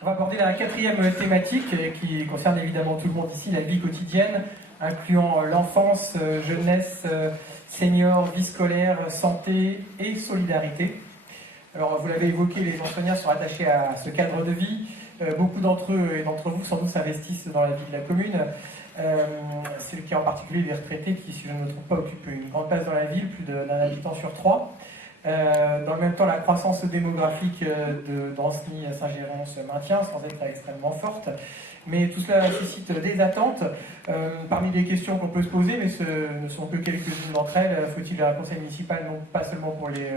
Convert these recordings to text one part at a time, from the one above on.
On va aborder la quatrième thématique qui concerne évidemment tout le monde ici, la vie quotidienne, incluant l'enfance, jeunesse, seniors, vie scolaire, santé et solidarité. Alors vous l'avez évoqué, les enseignants sont attachés à ce cadre de vie. Beaucoup d'entre eux et d'entre vous sans doute s'investissent dans la vie de la commune. C'est le cas en particulier des retraités qui, si je ne me trompe pas, occupent une grande place dans la ville, plus d'un habitant sur 3. Dans le même temps, la croissance démographique d'Ancenis à Saint-Géron se maintient sans être extrêmement forte. Mais tout cela suscite des attentes. Parmi les questions qu'on peut se poser, mais ce ne sont que quelques-unes d'entre elles, faut-il un conseil municipal non pas seulement pour les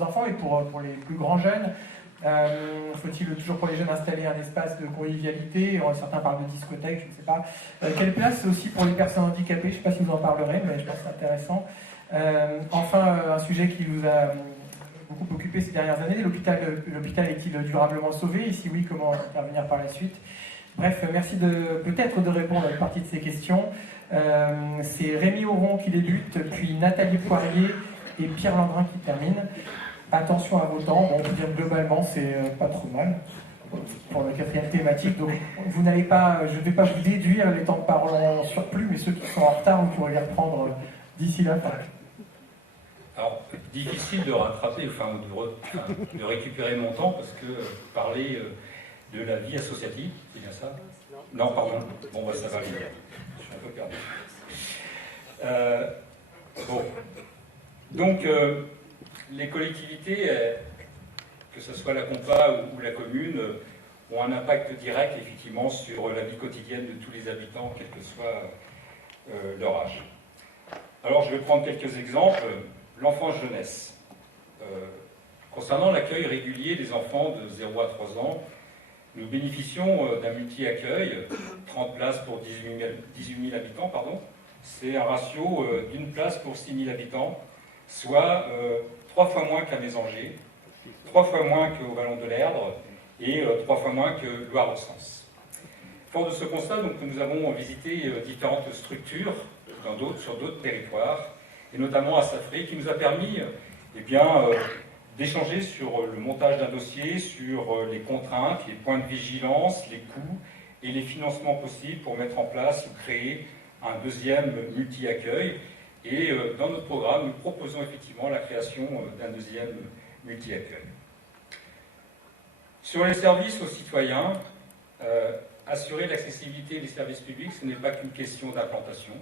enfants, mais pour les plus grands jeunes? Faut-il toujours pour les jeunes installer un espace de convivialité? Certains parlent de discothèque, je ne sais pas. Quelle place aussi pour les personnes handicapées? Je ne sais pas si vous en parlerez, mais je pense que c'est intéressant. Enfin, un sujet qui vous a beaucoup occupé ces dernières années, l'hôpital est-il durablement sauvé? Et si oui, comment intervenir par la suite? Bref, merci peut-être de répondre à une partie de ces questions. C'est Rémi Auron qui débute, puis Nathalie Poirier et Pierre Landrin qui termine. Attention à vos temps, bon, on peut dire globalement c'est pas trop mal pour la quatrième thématique. Donc vous n'allez pas, je ne vais pas vous déduire les temps de parole en surplus, mais ceux qui sont en retard, vous pourrez les reprendre d'ici là. Alors, difficile de rattraper, de récupérer mon temps, parce que parler de la vie associative, c'est bien ça? Non, pardon. Bon, bah, ça va venir. Je suis un peu perdu. Bon. Donc, les collectivités, que ce soit la Compa ou la commune, ont un impact direct, effectivement, sur la vie quotidienne de tous les habitants, quel que soit leur âge. Alors, je vais prendre quelques exemples. L'enfance-jeunesse. Concernant l'accueil régulier des enfants de 0 à 3 ans, nous bénéficions d'un multi-accueil, 30 places pour 18 000 habitants, pardon. C'est un ratio d'une place pour 6 000 habitants, soit 3 fois moins qu'à Mésanger, 3 fois moins qu'au Vallon de l'Erdre et 3 fois moins que Loire-au-Sens. Fort de ce constat, donc, nous avons visité différentes structures sur d'autres territoires, et notamment à Safré, qui nous a permis d'échanger sur le montage d'un dossier, sur les contraintes, les points de vigilance, les coûts et les financements possibles pour mettre en place ou créer un deuxième multi-accueil. Et dans notre programme, nous proposons effectivement la création d'un deuxième multi-accueil. Sur les services aux citoyens, assurer l'accessibilité des services publics, ce n'est pas qu'une question d'implantation.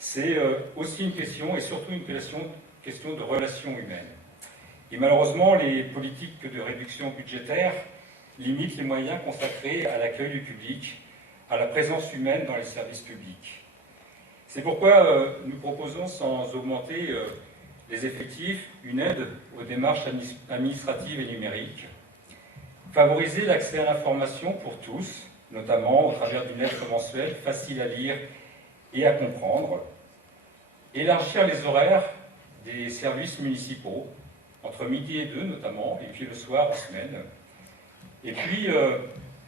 C'est aussi une question, et surtout une question de relations humaines. Et malheureusement, les politiques de réduction budgétaire limitent les moyens consacrés à l'accueil du public, à la présence humaine dans les services publics. C'est pourquoi nous proposons, sans augmenter les effectifs, une aide aux démarches administratives et numériques, favoriser l'accès à l'information pour tous, notamment au travers d'une lettre mensuelle facile à lire et à comprendre, élargir les horaires des services municipaux, entre midi et 2 notamment, et puis le soir en semaine, et puis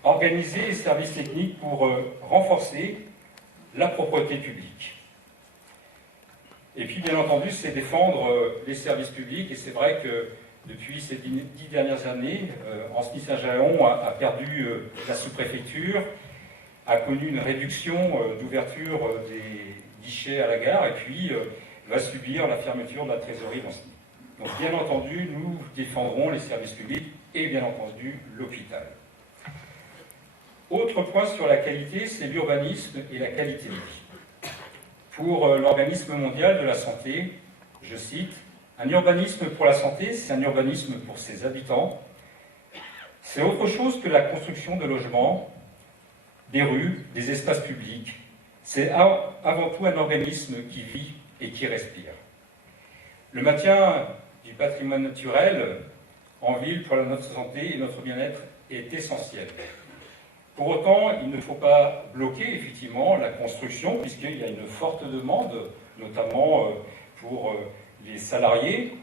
organiser les services techniques pour renforcer la propreté publique. Et puis bien entendu, c'est défendre les services publics, et c'est vrai que depuis ces 10 dernières années, Ancenis-Saint-Géron a perdu la sous-préfecture, a connu une réduction d'ouverture des guichets à la gare et puis va subir la fermeture de la trésorerie d'Ancenis. Donc bien entendu, nous défendrons les services publics et bien entendu l'hôpital. Autre point sur la qualité, c'est l'urbanisme et la qualité de vie. Pour l'Organisme mondial de la santé, je cite, « Un urbanisme pour la santé, c'est un urbanisme pour ses habitants. C'est autre chose que la construction de logements, des rues, des espaces publics. C'est avant tout un organisme qui vit et qui respire. Le maintien du patrimoine naturel en ville pour notre santé et notre bien-être est essentiel. Pour autant, il ne faut pas bloquer effectivement la construction, puisqu'il y a une forte demande, notamment pour les salariés.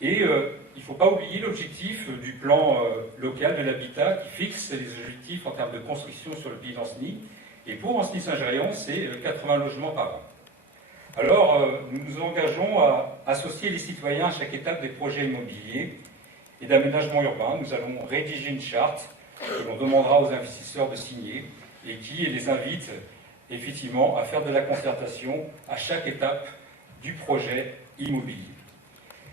Et il ne faut pas oublier l'objectif du plan local de l'habitat qui fixe les objectifs en termes de construction sur le pays d'Ancenis. Et pour Ancenis-Saint-Géron, c'est 80 logements par an. Alors, nous nous engageons à associer les citoyens à chaque étape des projets immobiliers et d'aménagement urbain. Nous allons rédiger une charte que l'on demandera aux investisseurs de signer et qui les invite effectivement à faire de la concertation à chaque étape du projet immobilier.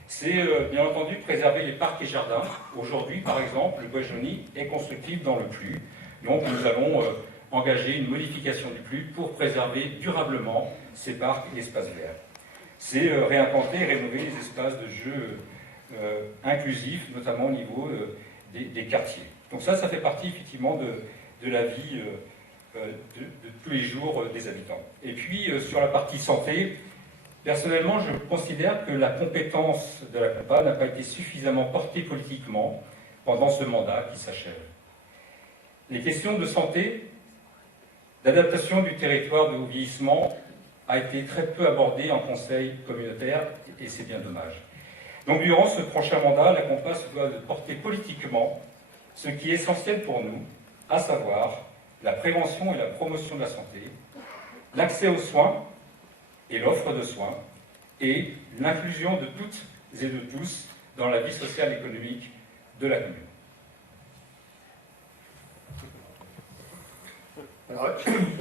C'est bien entendu préserver les parcs et jardins. Aujourd'hui, par exemple, le bois jauni est constructible dans le PLU. Donc nous allons engager une modification du PLU pour préserver durablement ces parcs et espaces verts. C'est réimplanter et rénover les espaces de jeux inclusifs, notamment au niveau des quartiers. Donc ça fait partie effectivement de la vie de tous les jours des habitants. Et puis sur la partie santé, personnellement, je considère que la compétence de la COPA n'a pas été suffisamment portée politiquement pendant ce mandat qui s'achève. Les questions de santé, d'adaptation du territoire de haut vieillissement a été très peu abordée en conseil communautaire et c'est bien dommage. Donc durant ce prochain mandat, la COPA se doit de porter politiquement ce qui est essentiel pour nous, à savoir la prévention et la promotion de la santé, l'accès aux soins et l'offre de soins, et l'inclusion de toutes et de tous dans la vie sociale et économique de la commune. Alors,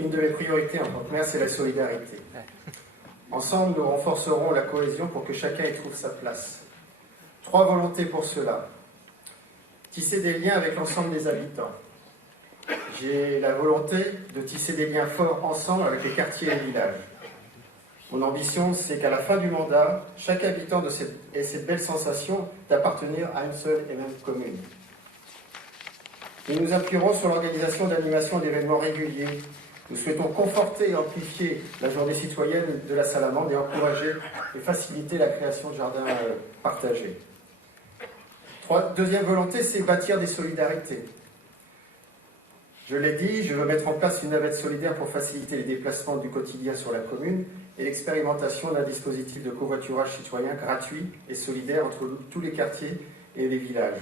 une de mes priorités en tant que maire, c'est la solidarité. Ensemble, nous renforcerons la cohésion pour que chacun y trouve sa place. 3 volontés pour cela. Tisser des liens avec l'ensemble des habitants. J'ai la volonté de tisser des liens forts ensemble avec les quartiers et les villages. Mon ambition, c'est qu'à la fin du mandat, chaque habitant ait cette belle sensation d'appartenir à une seule et même commune. Nous nous appuierons sur l'organisation d'animations d'événements réguliers. Nous souhaitons conforter et amplifier la journée citoyenne de la Salamandre et encourager et faciliter la création de jardins partagés. Deuxième volonté, c'est bâtir des solidarités. Je l'ai dit, je veux mettre en place une navette solidaire pour faciliter les déplacements du quotidien sur la commune et l'expérimentation d'un dispositif de covoiturage citoyen gratuit et solidaire entre tous les quartiers et les villages.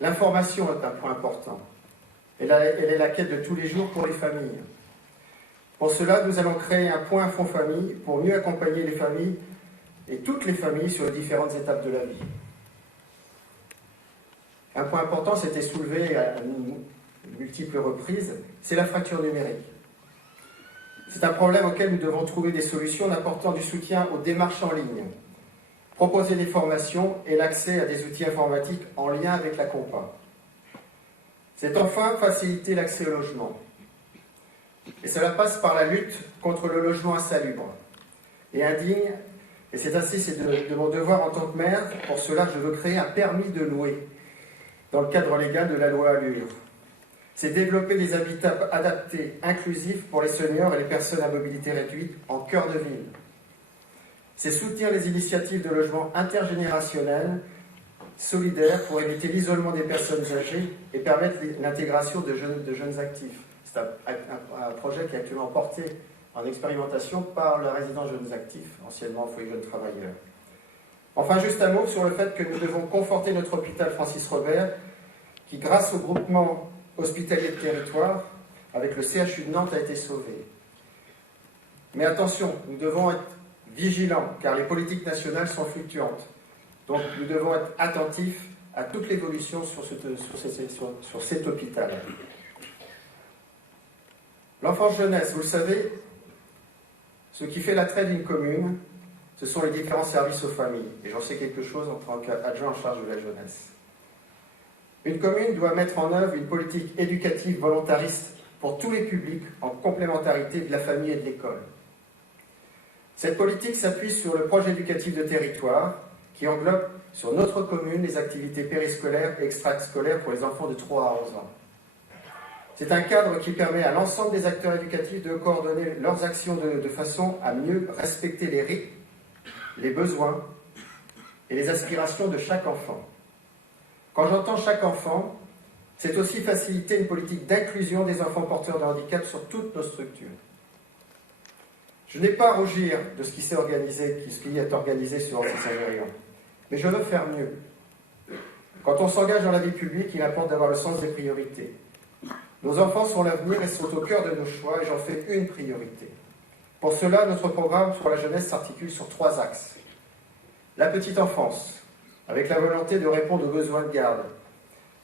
L'information est un point important. Elle est la quête de tous les jours pour les familles. Pour cela, nous allons créer un point fonds famille pour mieux accompagner les familles et toutes les familles sur les différentes étapes de la vie. Un point important, c'était soulevé à multiples reprises, c'est la fracture numérique. C'est un problème auquel nous devons trouver des solutions en apportant du soutien aux démarches en ligne, proposer des formations et l'accès à des outils informatiques en lien avec la COPA. C'est enfin faciliter l'accès au logement. Et cela passe par la lutte contre le logement insalubre et indigne. Et c'est de mon devoir en tant que maire. Pour cela, je veux créer un permis de louer dans le cadre légal de la loi Allure. C'est développer des habitats adaptés, inclusifs pour les seniors et les personnes à mobilité réduite en cœur de ville. C'est soutenir les initiatives de logement intergénérationnel, solidaire, pour éviter l'isolement des personnes âgées et permettre l'intégration de jeunes actifs. C'est un projet qui est actuellement porté en expérimentation par la résidence Jeunes Actifs, anciennement foyer jeunes travailleurs. Enfin, juste un mot sur le fait que nous devons conforter notre hôpital Francis Robert, qui, grâce au groupement hospitalier de territoire, avec le CHU de Nantes, a été sauvé. Mais attention, nous devons être vigilants, car les politiques nationales sont fluctuantes. Donc nous devons être attentifs à toute l'évolution sur cet hôpital. L'enfance-jeunesse, vous le savez, ce qui fait l'attrait d'une commune, ce sont les différents services aux familles. Et j'en sais quelque chose en tant qu'adjoint en charge de la jeunesse. Une commune doit mettre en œuvre une politique éducative volontariste pour tous les publics en complémentarité de la famille et de l'école. Cette politique s'appuie sur le projet éducatif de territoire qui englobe sur notre commune les activités périscolaires et extrascolaires pour les enfants de 3 à 11 ans. C'est un cadre qui permet à l'ensemble des acteurs éducatifs de coordonner leurs actions de façon à mieux respecter les rythmes, les besoins et les aspirations de chaque enfant. Quand j'entends chaque enfant, c'est aussi faciliter une politique d'inclusion des enfants porteurs de handicap sur toutes nos structures. Je n'ai pas à rougir de ce qui est organisé sur Saint-Gérion, mais je veux faire mieux. Quand on s'engage dans la vie publique, il importe d'avoir le sens des priorités. Nos enfants sont l'avenir et sont au cœur de nos choix, et j'en fais une priorité. Pour cela, notre programme pour la jeunesse s'articule sur 3 axes. La petite enfance, avec la volonté de répondre aux besoins de garde,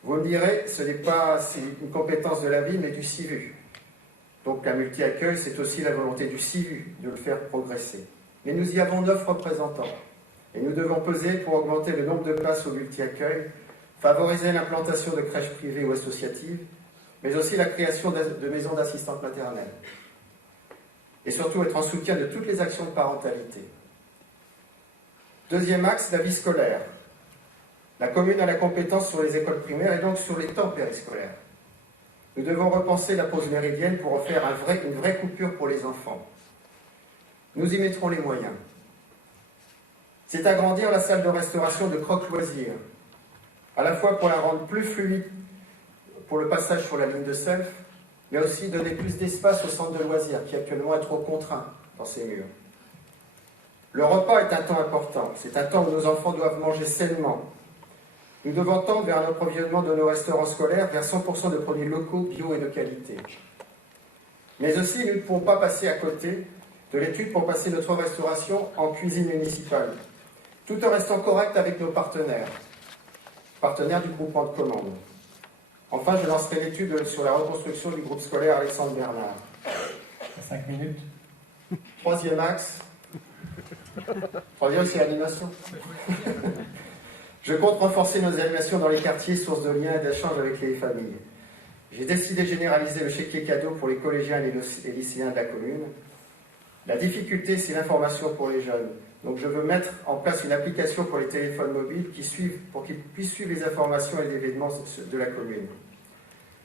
Vous me direz, ce n'est pas une compétence de la ville, mais du CIVU. Donc la multi-accueil, c'est aussi la volonté du CIVU de le faire progresser. Mais nous y avons 9 représentants. Et nous devons peser pour augmenter le nombre de places au multi-accueil, favoriser l'implantation de crèches privées ou associatives, mais aussi la création de maisons d'assistantes maternelles. Et surtout être en soutien de toutes les actions de parentalité. Deuxième axe, la vie scolaire. La commune a la compétence sur les écoles primaires et donc sur les temps périscolaires. Nous devons repenser la pause méridienne pour en faire une vraie coupure pour les enfants. Nous y mettrons les moyens. C'est agrandir la salle de restauration de Croque-Loisirs, à la fois pour la rendre plus fluide pour le passage sur la ligne de self, mais aussi donner plus d'espace au centre de loisirs qui actuellement est trop contraint dans ses murs. Le repas est un temps important, c'est un temps où nos enfants doivent manger sainement. Nous devons tendre vers un approvisionnement de nos restaurants scolaires vers 100% de produits locaux, bio et de qualité. Mais aussi, nous ne pouvons pas passer à côté de l'étude pour passer notre restauration en cuisine municipale, tout en restant correct avec nos partenaires du groupement de commande. Enfin, je lancerai l'étude sur la reconstruction du groupe scolaire Alexandre Bernard. 5 minutes. Troisième axe. Troisième, c'est l'animation. Je compte renforcer nos animations dans les quartiers, source de liens et d'échanges avec les familles. J'ai décidé de généraliser le chéquier cadeau pour les collégiens et les lycéens de la commune. La difficulté, c'est l'information pour les jeunes. Donc je veux mettre en place une application pour les téléphones mobiles pour qu'ils puissent suivre les informations et les événements de la commune.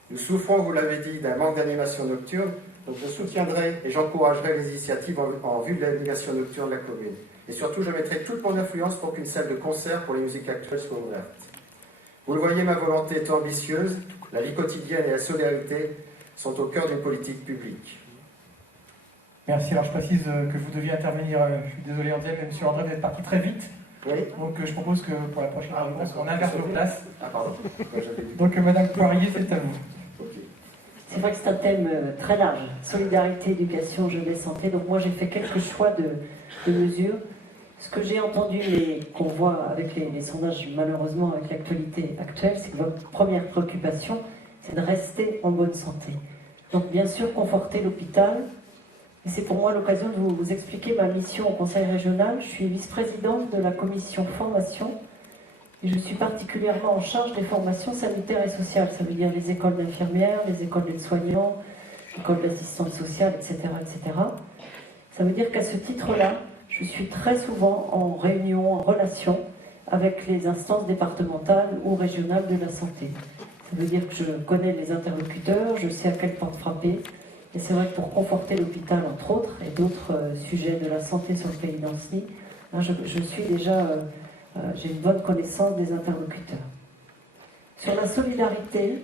Nous souffrons, vous l'avez dit, d'un manque d'animation nocturne, donc je soutiendrai et j'encouragerai les initiatives en vue de l'animation nocturne de la commune. Et surtout, je mettrai toute mon influence pour qu'une salle de concert pour les musiques actuelles soit ouverte. Vous le voyez, ma volonté est ambitieuse, la vie quotidienne et la solidarité sont au cœur d'une politique publique. Merci. Alors je précise que vous deviez intervenir, je suis désolé Andienne, mais M. André, vous êtes parti très vite. Oui. Donc je propose que pour la prochaine réponse, on inverse vos places. Ah pardon. Donc Madame Poirier, c'est à vous. Okay. C'est vrai que c'est un thème très large, solidarité, éducation, jeunesse, santé. Donc moi j'ai fait quelques choix de mesures. Ce que j'ai entendu et qu'on voit avec les sondages, malheureusement avec l'actualité actuelle, c'est que votre première préoccupation, c'est de rester en bonne santé. Donc bien sûr, conforter l'hôpital. Et c'est pour moi l'occasion de vous expliquer ma mission au Conseil régional. Je suis vice-présidente de la commission formation et je suis particulièrement en charge des formations sanitaires et sociales. Ça veut dire les écoles d'infirmières, les écoles d'aides-soignants, l'école d'assistance sociale, etc., etc. Ça veut dire qu'à ce titre-là, je suis très souvent en réunion, en relation avec les instances départementales ou régionales de la santé. Ça veut dire que je connais les interlocuteurs, je sais à quelle porte frapper. Et c'est vrai que pour conforter l'hôpital, entre autres, et d'autres sujets de la santé sur le pays d'Ancenis, je suis déjà, j'ai une bonne connaissance des interlocuteurs. Sur la solidarité,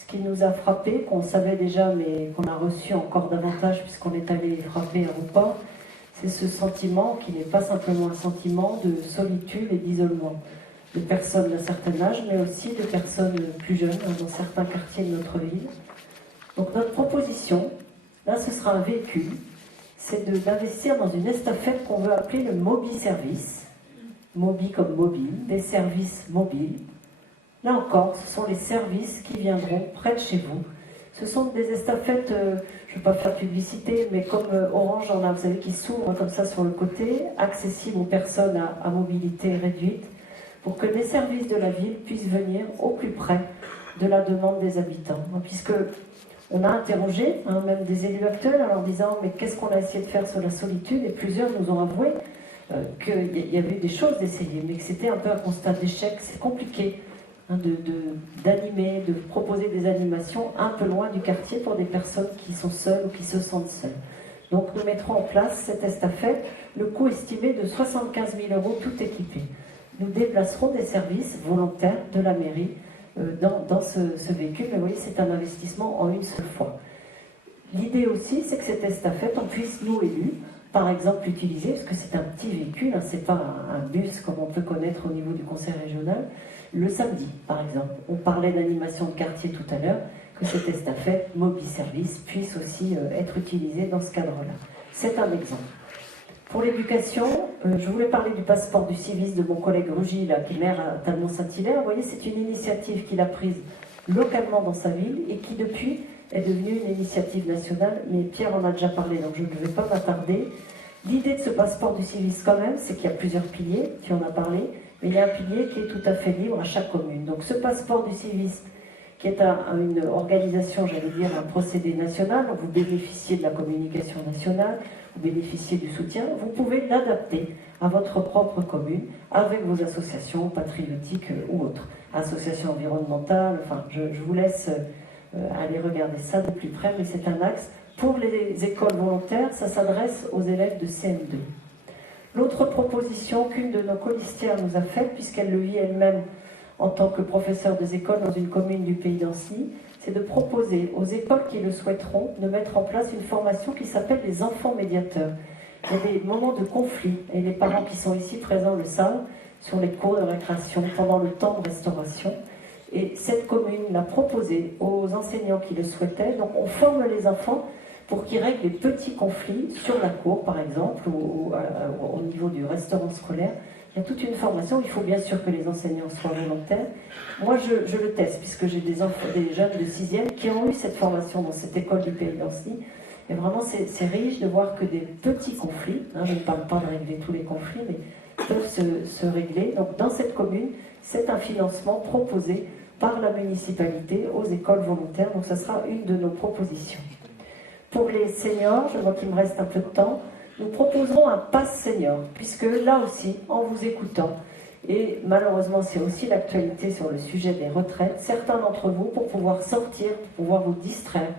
ce qui nous a frappé, qu'on savait déjà, mais qu'on a reçu encore davantage puisqu'on est allé frapper à Roupa, c'est ce sentiment qui n'est pas simplement un sentiment de solitude et d'isolement. De personnes d'un certain âge, mais aussi de personnes plus jeunes dans certains quartiers de notre ville. Donc notre proposition, là ce sera un véhicule, c'est d'investir dans une estafette qu'on veut appeler le Mobi Service. Mobi comme mobile, des services mobiles. Là encore, ce sont les services qui viendront près de chez vous. Ce sont des estafettes, je ne vais pas faire publicité, mais comme Orange en a, vous savez, qui s'ouvrent comme ça sur le côté, accessibles aux personnes à mobilité réduite, pour que les services de la ville puissent venir au plus près de la demande des habitants. Puisque on a interrogé, même des élus actuels, en leur disant « mais qu'est-ce qu'on a essayé de faire sur la solitude ?» Et plusieurs nous ont avoué qu'il y avait eu des choses d'essayer, mais que c'était un peu un constat d'échec. C'est compliqué d'animer, de proposer des animations un peu loin du quartier pour des personnes qui sont seules ou qui se sentent seules. Donc nous mettrons en place cette estafette, le coût estimé de 75 000 € tout équipé. Nous déplacerons des services volontaires de la mairie dans ce véhicule, mais vous voyez, c'est un investissement en une seule fois. L'idée aussi, c'est que cette estafette, on puisse, nous élus, par exemple, l'utiliser, parce que c'est un petit véhicule, c'est pas un bus comme on peut connaître au niveau du conseil régional, le samedi, par exemple. On parlait d'animation de quartier tout à l'heure, que cette estafette, Mobi Service, puisse aussi être utilisée dans ce cadre-là. C'est un exemple. Pour l'éducation, je voulais parler du passeport du civisme de mon collègue Rugy, qui est maire à Talmont-Saint-Hilaire. Vous voyez, c'est une initiative qu'il a prise localement dans sa ville et qui depuis est devenue une initiative nationale, mais Pierre en a déjà parlé, donc je ne vais pas m'attarder. L'idée de ce passeport du civisme quand même, c'est qu'il y a plusieurs piliers, qui en a parlé, mais il y a un pilier qui est tout à fait libre à chaque commune. Donc ce passeport du civisme, qui est une organisation, j'allais dire, un procédé national, donc vous bénéficiez de la communication nationale, vous bénéficiez du soutien, vous pouvez l'adapter à votre propre commune, avec vos associations patriotiques ou autres, associations environnementales, enfin, je vous laisse aller regarder ça de plus près, mais c'est un axe. Pour les écoles volontaires, ça s'adresse aux élèves de CM2. L'autre proposition qu'une de nos colistières nous a faite, puisqu'elle le vit elle-même en tant que professeure des écoles dans une commune du Pays d'Ancy, c'est de proposer aux écoles qui le souhaiteront de mettre en place une formation qui s'appelle les enfants médiateurs. Il y a des moments de conflit, et les parents qui sont ici présents le savent, sur les cours de récréation, pendant le temps de restauration. Et cette commune l'a proposé aux enseignants qui le souhaitaient. Donc on forme les enfants pour qu'ils règlent les petits conflits sur la cour, par exemple, ou au niveau du restaurant scolaire. Il y a toute une formation. Il faut bien sûr que les enseignants soient volontaires. Moi, je le teste, puisque j'ai des jeunes de 6e qui ont eu cette formation dans cette école du Pays d'Ancy. Et vraiment, c'est riche de voir que des petits conflits, je ne parle pas de régler tous les conflits, mais peuvent se régler. Donc, dans cette commune, c'est un financement proposé par la municipalité aux écoles volontaires. Donc, ça sera une de nos propositions. Pour les seniors, je vois qu'il me reste un peu de temps, nous proposerons un pass senior, puisque là aussi, en vous écoutant, et malheureusement c'est aussi l'actualité sur le sujet des retraites, certains d'entre vous, pour pouvoir sortir, pour pouvoir vous distraire,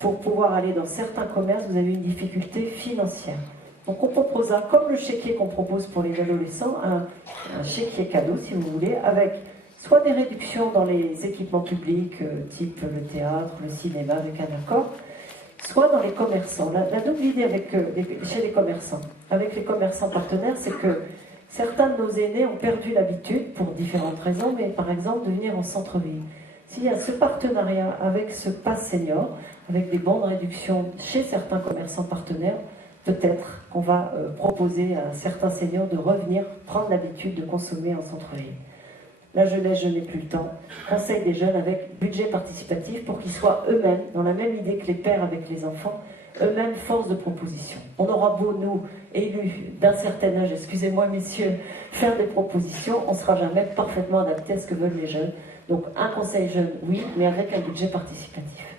pour pouvoir aller dans certains commerces, vous avez une difficulté financière. Donc on proposera, comme le chéquier qu'on propose pour les adolescents, un chéquier cadeau, si vous voulez, avec soit des réductions dans les équipements publics, type le théâtre, le cinéma, avec un accord, soit dans les commerçants. La double idée chez les commerçants, avec les commerçants partenaires, c'est que certains de nos aînés ont perdu l'habitude, pour différentes raisons, mais par exemple de venir en centre-ville. S'il y a ce partenariat avec ce pass senior, avec des bons de réduction chez certains commerçants partenaires, peut-être qu'on va proposer à certains seniors de revenir prendre l'habitude de consommer en centre-ville. La jeunesse, je n'ai plus le temps. Conseil des jeunes avec budget participatif pour qu'ils soient eux-mêmes, dans la même idée que les pères avec les enfants, eux-mêmes force de proposition. On aura beau, nous, élus d'un certain âge, excusez-moi messieurs, faire des propositions, on ne sera jamais parfaitement adapté à ce que veulent les jeunes. Donc un conseil jeune, oui, mais avec un budget participatif.